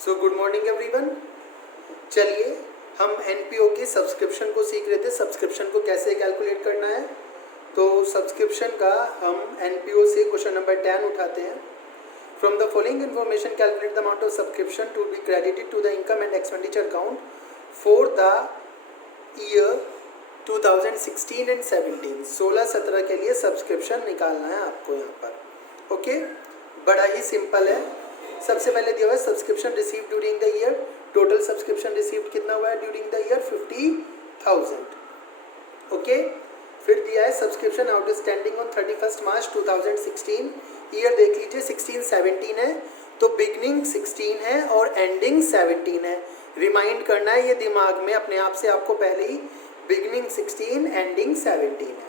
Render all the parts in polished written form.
So good morning everyone. चलिए हम NPO की सब्सक्रिप्शन को सीख रहे थे। सब्सक्रिप्शन को कैसे कैलकुलेट करना है, तो सब्सक्रिप्शन का हम एनपीओ से क्वेश्चन नंबर 10 उठाते हैं। From the following information calculate the amount of subscription to be credited to the income and expenditure account for the year 2016 एंड 17। 16-17 के लिए सब्सक्रिप्शन निकालना है आपको यहाँ पर। ओके, बड़ा ही सिंपल है। सबसे पहले दिया हुआ है subscription receive during the year. Total subscription received कितना हुआ है ड्यूरिंग द ईयर? 50,000। ओके, फिर दिया है subscription outstanding on 31 March 2016। Year देख लीजिए 16-17 है, तो बिगनिंग 16 है और एंडिंग 17 है। रिमाइंड करना है ये दिमाग में अपने आप से आपको पहले ही, बिगनिंग 16 एंडिंग 17 है।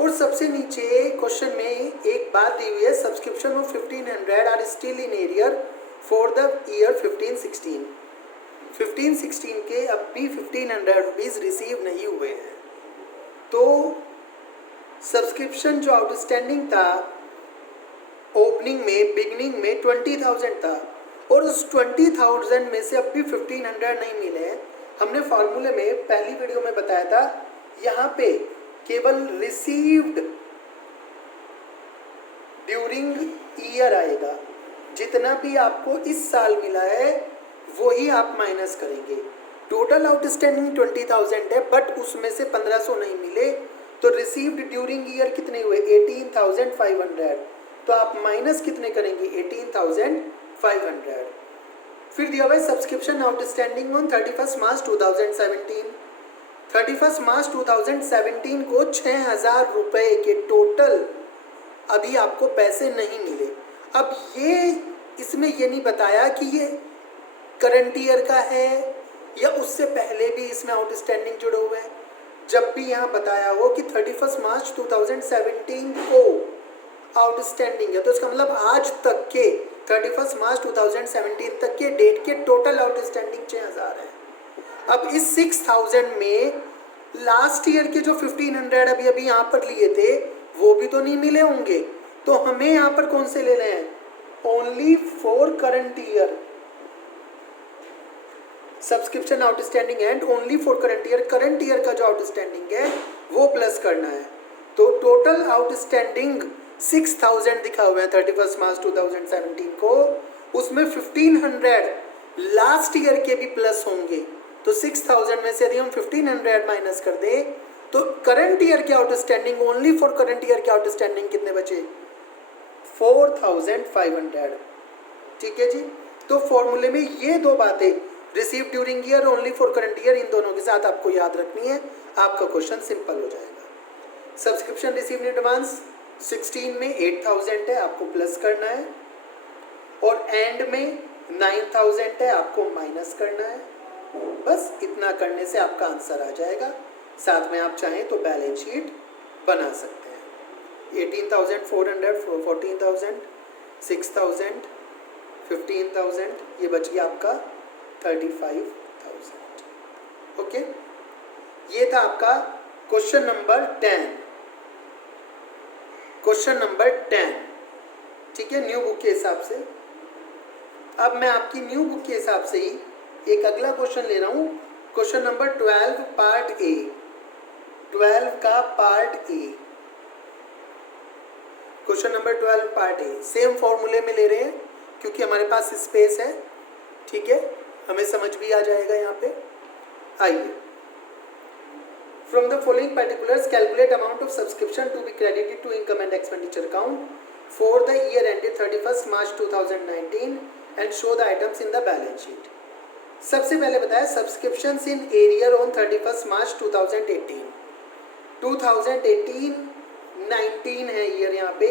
और सबसे नीचे क्वेश्चन में एक बात दी हुई है, subscription of 1500 are still in arrear for the year 15-16। 15-16 के अब भी 1500 रुपीज़ रिसीव नहीं हुए हैं। तो सब्सक्रिप्शन जो आउटस्टैंडिंग था ओपनिंग में, बिगनिंग में 20,000 था, और उस 20,000 में से अब भी 1500 नहीं मिले हैं। हमने फॉर्मूले में पहली वीडियो में बताया था, यहाँ पे केवल रिसीव्ड ड्यूरिंग ईयर आएगा। जितना भी आपको इस साल मिला है वो ही आप माइनस करेंगे। टोटल आउटस्टैंडिंग 20,000 है, बट उसमें से 1500 नहीं मिले, तो रिसीव्ड ड्यूरिंग ईयर कितने हुए? 18,500। तो आप माइनस कितने करेंगे? 18,500। फिर दिया हुआ है सब्सक्रिप्शन आउटस्टैंडिंग ऑन 31 मार्च 2017। 31 मार्च 2017 को 6,000 रुपये के टोटल अभी आपको पैसे नहीं मिले। अब ये इसमें ये नहीं बताया कि ये करंट ईयर का है या उससे पहले भी इसमें आउटस्टैंडिंग जुड़े हुए हैं। जब भी यहाँ बताया हो कि 31 मार्च 2017 को आउटस्टैंडिंग है, तो इसका मतलब आज तक के 31 मार्च 2017 तक के डेट के टोटल आउटस्टैंडिंग 6,000 है। अब इस 6,000 में लास्ट ईयर के जो 1500 अभी यहाँ पर लिए थे वो भी तो नहीं मिले होंगे, तो हमें यहाँ पर कौन से लेने हैं? Only for current year. Subscription outstanding and only for current year. Current year का जो आउटस्टैंडिंग है वो प्लस करना है। तो टोटल आउटस्टैंडिंग 6,000 दिखा हुआ है 31 मार्च 2017 को, उसमें 1500 लास्ट ईयर के भी प्लस होंगे। तो 6,000 में से यदि हम 1500 माइनस कर दें तो करंट ईयर के outstanding, only for current year के आउटस्टैंडिंग कितने बचे? 4,500। ठीक है जी। तो फॉर्मूले में ये दो बातें, receive during year, only for current year, इन दोनों के साथ आपको याद रखनी है। आपका क्वेश्चन सिंपल हो जाएगा। सब्सक्रिप्शन रिसीव इन एडवांस 16 में 8,000 है, आपको प्लस करना है, और एंड में 9,000 है, आपको माइनस करना है। बस इतना करने से आपका आंसर आ जाएगा। साथ में आप चाहें तो बैलेंस शीट बना सकते हैं। 18,400, 14,000, 6,000, 15,000, ये बच गया आपका 35,000। ओके, ये था आपका क्वेश्चन नंबर 10। क्वेश्चन नंबर 10, ठीक है, न्यू बुक के हिसाब से। अब मैं आपकी न्यू बुक के हिसाब से ही एक अगला क्वेश्चन ले रहा हूँ, क्वेश्चन नंबर 12 पार्ट ए। 12 का part A, question number 12 part A. Same फॉर्मूले में ले रहे हैं क्योंकि हमारे पास स्पेस है। ठीक है, हमें समझ भी आ जाएगा यहाँ पे। आइए, from the following particulars calculate amount of subscription to be credited to income and expenditure account for the year ended 31 March 2019 and show the items in the balance sheet. सबसे पहले बताया subscription in arrear on 31 March 2018। 2018 19 है year यहाँ पे,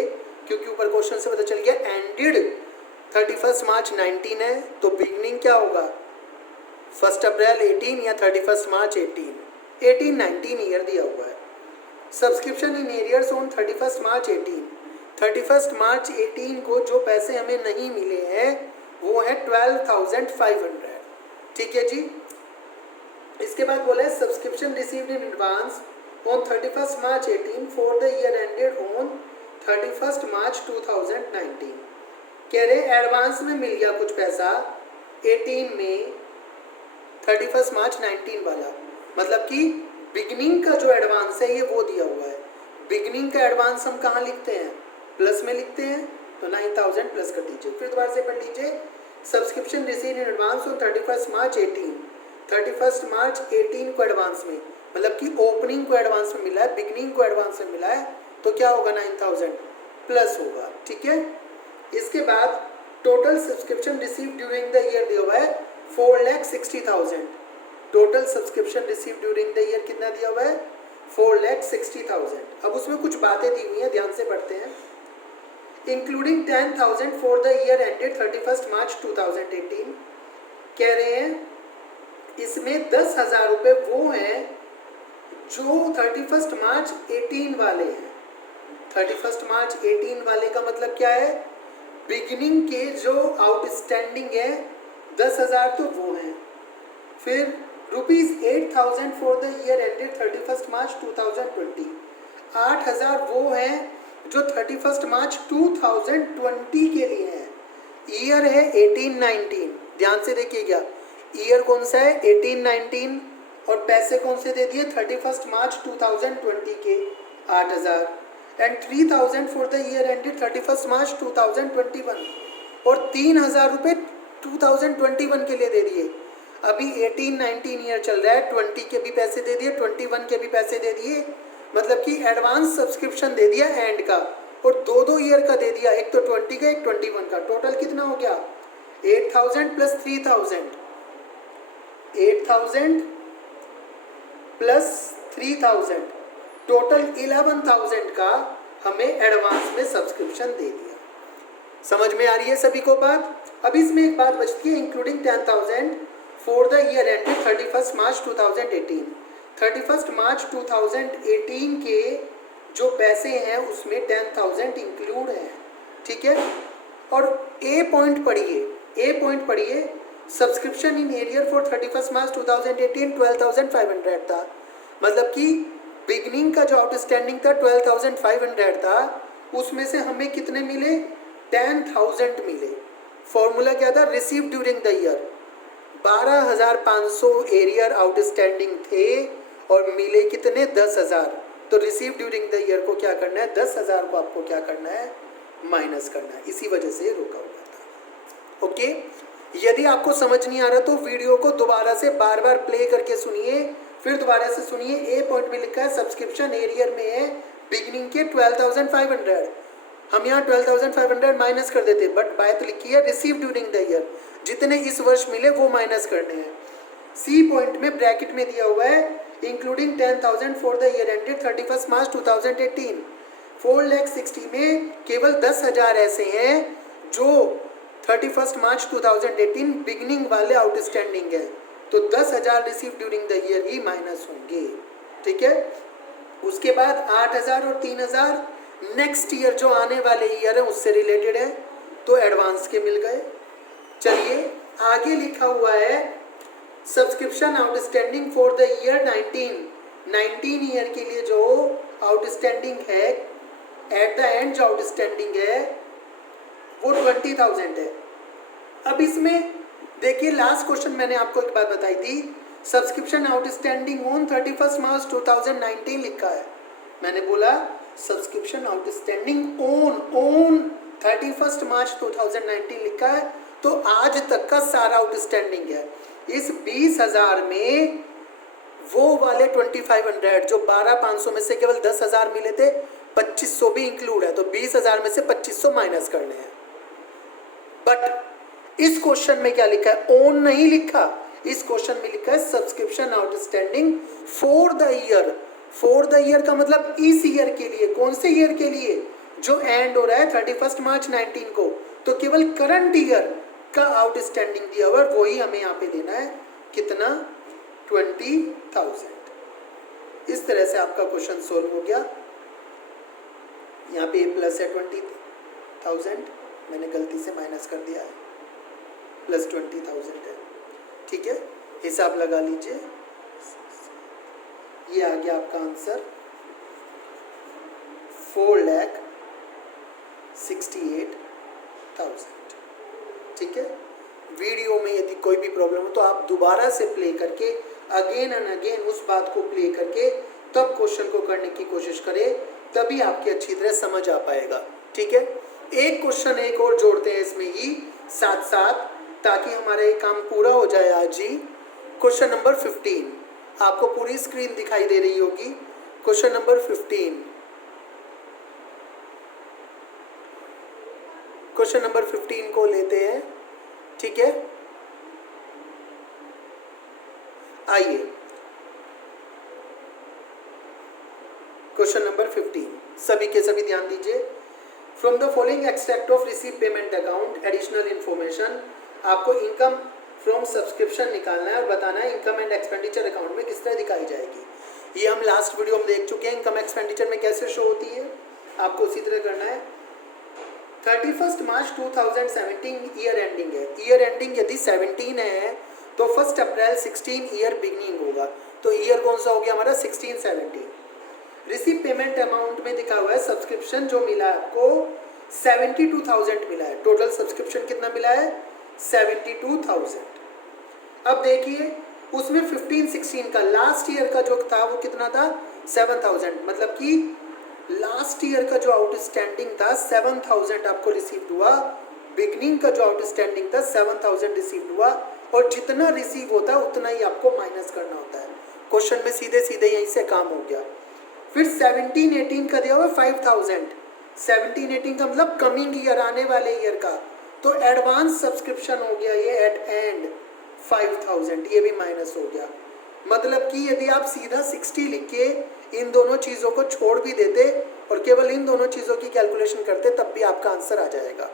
क्योंकि ऊपर question से पता चल गया एंडेड 31 मार्च 19 है, तो बिगनिंग क्या होगा? 1 अप्रैल 18 या 31 मार्च 18। 18-19 ईयर दिया हुआ है। सब्सक्रिप्शन इन एरियर्स ऑन 31 मार्च 18। 31 मार्च 18 को जो पैसे हमें नहीं मिले हैं वो है 12,500। ठीक है जी। इसके बाद बोला है subscription received in advance on 31 March 18 for the year ended on 31 March 2019। कह रहे एडवांस में मिल गया कुछ पैसा 18 में 31 मार्च 19 वाला, मतलब कि बिगनिंग का जो एडवांस है ये वो दिया हुआ है। बिगनिंग का एडवांस हम कहाँ लिखते हैं, प्लस में लिखते हैं, तो 9000 प्लस कर दीजिए। फिर दोबारा से पढ़ लीजिए, subscription receive in advance on 31 मार्च 18, 31 मार्च 18 को एडवांस में, मतलब कि ओपनिंग को एडवांस में मिला है, बिगनिंग को एडवांस में मिला है, तो क्या होगा 9000 प्लस होगा। ठीक है, इसके बाद total subscription receive during the year दिया हुआ है 4,60,000। Total subscription receive during the year कितना दिया हुआ है 4,60,000। अब उसमें कुछ बातें दी हुई हैं, ध्यान से पढ़ते हैं। Including 10,000 for the year ended 31 March 2018, कह रहे हैं इसमें 10,000 रुपये वो हैं जो 31 मार्च 18 वाले हैं। 31 मार्च 18 वाले का मतलब क्या है, बिगिनिंग के जो आउटस्टैंडिंग है 10,000 तो वो हैं। फिर ₹8,000 फॉर द ईयर एंडेड 31 मार्च 2020, 8,000 वो हैं जो 31 मार्च 2020 के लिए हैं। ईयर है 18-19, ध्यान से देखिएगा, ईयर कौन सा है 18-19, और पैसे कौन से दे दिए 31 मार्च 2020 के 8,000, and 3,000 for the year ended 31 मार्च 2021, और 3,000 रुपये 2021 के लिए दे दिए। अभी 18-19 ईयर चल रहा है, 20 के भी पैसे दे दिए, 21 के भी पैसे दे दिए, मतलब कि एडवांस सब्सक्रिप्शन दे दिया एंड का, और 2-2 ईयर का दे दिया, एक तो 20 का एक 21 का। टोटल कितना हो गया 8,000 प्लस 3,000, 8,000 प्लस 3,000, टोटल 11,000 का हमें एडवांस में सब्सक्रिप्शन दे दिया। समझ में आ रही है सभी को बात। अब इसमें एक बात बचती है, including 10,000 for the year ended 31 March 2018, 31 March 2018 के जो पैसे हैं उसमें 10,000 इंक्लूड है। ठीक है, और ए पॉइंट पढ़िए, ए पॉइंट पढ़िए, subscription in arrear for 31 March 2018 12,500 था, मतलब कि बिगनिंग का जो आउटस्टैंडिंग था 12,500 था, उसमें से हमें कितने मिले 10,000 मिले। फॉर्मूला क्या था, receive during the year, 12,500 arrear outstanding थे और मिले कितने 10,000। तो रिसीव ड्यूरिंग द ईयर को क्या करना है, 10,000 को आपको क्या करना है माइनस करना है, इसी वजह से रोका हुआ था। ओके, यदि आपको समझ नहीं आ रहा तो वीडियो को दोबारा से बार बार प्ले करके सुनिए, फिर दोबारा से सुनिए। ए पॉइंट में लिखा है सब्सक्रिप्शन एरियर में है बिगिनिंग के 12,500, हम यहाँ 12,500 माइनस कर देते, बट बात लिखी है रिसीव ड्यूरिंग द ईयर, जितने इस वर्ष मिले वो माइनस करने हैं। सी पॉइंट में ब्रैकेट में दिया हुआ है including 10,000 for the year ended 31 March 2018, 4,60,000 में केवल 10,000 ऐसे हैं जो 31 मार्च 2018 बिगिनिंग वाले आउटस्टैंडिंग है, तो 10,000 receive during the year he minus होंगे। ठीक है, उसके बाद 8,000 और 3,000 नेक्स्ट ईयर जो आने वाले ईयर है उससे रिलेटेड है, तो एडवांस के मिल गए। चलिए आगे लिखा हुआ है subscription outstanding for the year 19 year के लिए जो आउटस्टैंडिंग है, एट द एंड जो आउटस्टैंडिंग है वो 20,000 है। अब इसमें देखिए लास्ट क्वेश्चन मैंने आपको एक बात बताई थी, सब्सक्रिप्शन आउटस्टैंडिंग ऑन 31 मार्च 2019 लिखा है, मैंने बोला सब्सक्रिप्शन आउटस्टैंडिंग ऑन 31 मार्च 2019 लिखा है, तो आज तक का सारा आउटस्टैंडिंग है। इस 20,000 में वो वाले 2,500 जो 12,500 में से केवल 10,000 मिले थे, 2,500 भी इंक्लूड है, तो 20,000 में से 2,500 माइनस करने हैं। बट इस क्वेश्चन में क्या लिखा है, ओन नहीं लिखा, इस क्वेश्चन में लिखा है subscription outstanding for the year. For the year का मतलब इस ईयर के लिए, कौन से ईयर के लिए, जो एंड हो रहा है 31 मार्च 19 को, तो केवल करंट ईयर का आउटस्टैंडिंग दिया हुआ है, वही हमें यहाँ पे देना है, कितना 20,000। इस तरह से आपका क्वेश्चन सोल्व हो गया। यहाँ पे प्लस है 20,000, मैंने गलती से माइनस कर दिया है, प्लस 20,000 है। ठीक है, हिसाब लगा लीजिए, ये आ गया आपका आंसर 4,68,000। ठीक है। वीडियो में यदि कोई भी प्रॉब्लम हो तो आप दोबारा से प्ले करके अगेन एंड अगेन उस बात को प्ले करके तब क्वेश्चन को करने की कोशिश करें, तभी आपकी अच्छी तरह समझ आ पाएगा, ठीक है। एक क्वेश्चन एक और जोड़ते हैं इसमें ही साथ साथ, ताकि हमारा ये काम पूरा हो जाए आज ही। क्वेश्चन नंबर 15, आपको पूरी स्क्रीन दिखाई दे रही होगी। क्वेश्चन नंबर 15, क्वेश्चन नंबर 15 को लेते हैं, ठीक है। आइए क्वेश्चन नंबर 15, सभी के सभी ध्यान दीजिए। From the following extract of receive payment account additional information, आपको इनकम फ्रॉम सब्सक्रिप्शन निकालना है और बताना है इनकम एंड एक्सपेंडिचर अकाउंट में किस तरह दिखाई जाएगी। ये हम लास्ट वीडियो में देख चुके हैं, इनकम एक्सपेंडिचर में कैसे शो होती है, आपको उसी तरह करना है। 31 मार्च 2017 ईयर एंडिंग है। ईयर एंडिंग यदि 17 है तो 1 अप्रैल 16 ईयर बिगनिंग होगा, तो ईयर कौन सा हो गया हमारा 16-17। रिसीव पेमेंट अमाउंट में दिखा हुआ है सब्सक्रिप्शन जो मिला है आपको 72,000 मिला है। टोटल सब्सक्रिप्शन कितना मिला है 72,000। अब देखिए उसमें 15-16 का लास्ट ईयर का जो था वो कितना था 7,000, मतलब कि लास्ट ईयर का जो आउटस्टैंडिंग था 7,000 आपको रिसीव हुआ। बिगनिंग का जो आउटस्टैंडिंग था 7,000 रिसीव हुआ, और जितना रिसीव होता है उतना ही आपको माइनस करना होता है। क्वेश्चन में सीधे सीधे यहीं से काम हो गया। फिर 17-18 का दिया हुआ 5,000, 17-18 का मतलब कमिंग ईयर, आने वाले ईयर का, तो एडवांस सब्सक्रिप्शन हो गया ये एट एंड 5,000, ये भी माइनस हो गया। मतलब कि यदि आप सीधा 60 लिख के इन दोनों चीज़ों को छोड़ भी देते और केवल इन दोनों चीज़ों की कैलकुलेशन करते तब भी आपका आंसर आ जाएगा।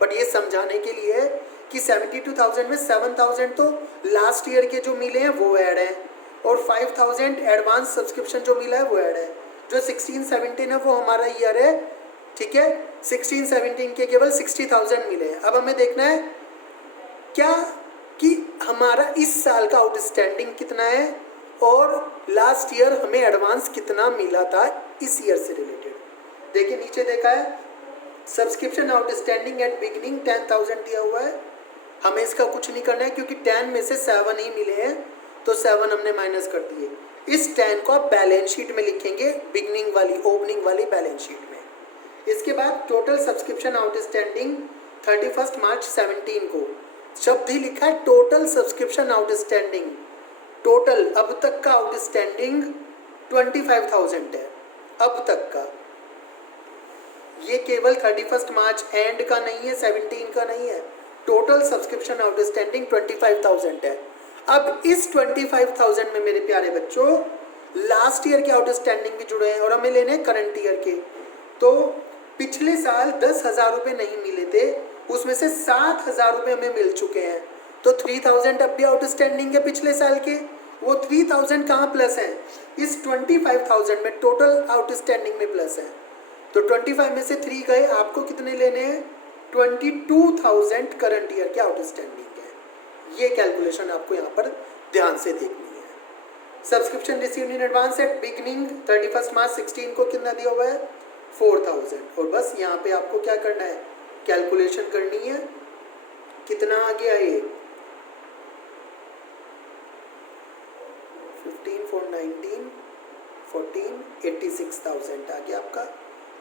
बट ये समझाने के लिए कि 72,000 में 7,000 तो लास्ट ईयर के जो मिले हैं वो ऐड है, और 5,000 एडवांस सब्सक्रिप्शन जो मिला है वो ऐड है। जो 16-17 है वो हमारा ईयर है, ठीक है। 16-17 के केवल 60,000 मिले हैं। अब हमें देखना है क्या कि हमारा इस साल का आउटस्टैंडिंग कितना है और लास्ट ईयर हमें एडवांस कितना मिला था इस ईयर से रिलेटेड। देखिए नीचे देखा है सब्सक्रिप्शन आउटस्टैंडिंग एट बिगिनिंग 10,000 दिया हुआ है। हमें इसका कुछ नहीं करना है क्योंकि 10 में से 7 ही मिले हैं, तो 7 हमने माइनस कर दिए। इस 10 को आप बैलेंस शीट में लिखेंगे, बिगनिंग वाली ओपनिंग वाली बैलेंस शीट में। इसके बाद टोटल सब्सक्रिप्शन आउटस्टैंडिंग 31 मार्च 17 को शब्द ही लिखा है टोटल सब्सक्रिप्शन आउटस्टैंडिंग। टोटल अब तक का आउटस्टैंडिंग 25,000 है अब तक का। ये केवल 31 मार्च एंड का नहीं है, 17 का नहीं है। टोटल सब्सक्रिप्शन आउटस्टैंडिंग 25,000 है। अब इस 25,000 में मेरे प्यारे बच्चों लास्ट ईयर के आउटस्टैंडिंग भी जुड़े हैं और हमें लेने हैं करंट ईयर के। तो पिछले साल 10,000 रुपये नहीं मिले थे, उसमें से 7,000 रुपये हमें मिल चुके हैं, तो 3,000 अब भी आउटस्टैंडिंग है पिछले साल के। वो 3,000 कहाँ प्लस है इस 25,000 में, टोटल आउटस्टैंडिंग में प्लस है। तो 25 में से 3 गए, आपको कितने लेने हैं 22,000 करंट ईयर के आउटस्टैंडिंग है। ये कैलकुलेशन आपको यहाँ पर ध्यान से देखनी है। Subscription received in advance at beginning 31 मार्च 16 को कितना दिया हुआ है 4,000, और बस यहाँ पे आपको क्या करना है कैलकुलेशन करनी है। कितना आ गया ये 15 4 19 14 86,000 आ गया आपका।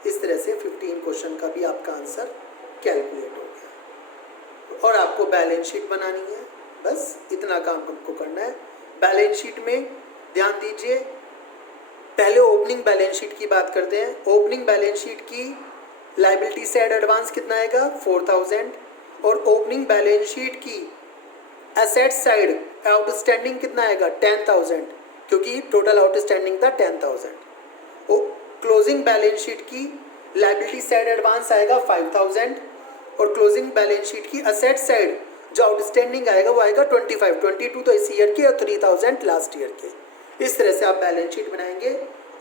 इस तरह से 15 क्वेश्चन का भी आपका आंसर कैलकुलेट हो गया, और आपको बैलेंस शीट बनानी है। बस इतना काम हमको करना है। बैलेंस शीट में ध्यान दीजिए, पहले ओपनिंग बैलेंस शीट की बात करते हैं। ओपनिंग बैलेंस शीट की लायबिलिटी साइड एडवांस कितना आएगा 4,000, और ओपनिंग बैलेंस शीट की एसेट साइड आउटस्टैंडिंग कितना आएगा 10,000, क्योंकि टोटल आउटस्टैंडिंग था 10,000। क्लोजिंग बैलेंस शीट की लायबिलिटी साइड एडवांस आएगा 5,000, और क्लोजिंग बैलेंस शीट की असेट साइड जो आउटस्टैंडिंग आएगा वो आएगा 25, 22 तो इस ईयर के और 3,000 लास्ट ईयर के। इस तरह से आप बैलेंस शीट बनाएंगे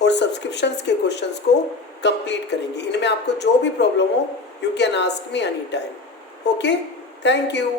और सब्सक्रिप्शंस के क्वेश्चंस को कंप्लीट करेंगे। इनमें आपको जो भी प्रॉब्लम हो you can ask me any time. Okay, thank you.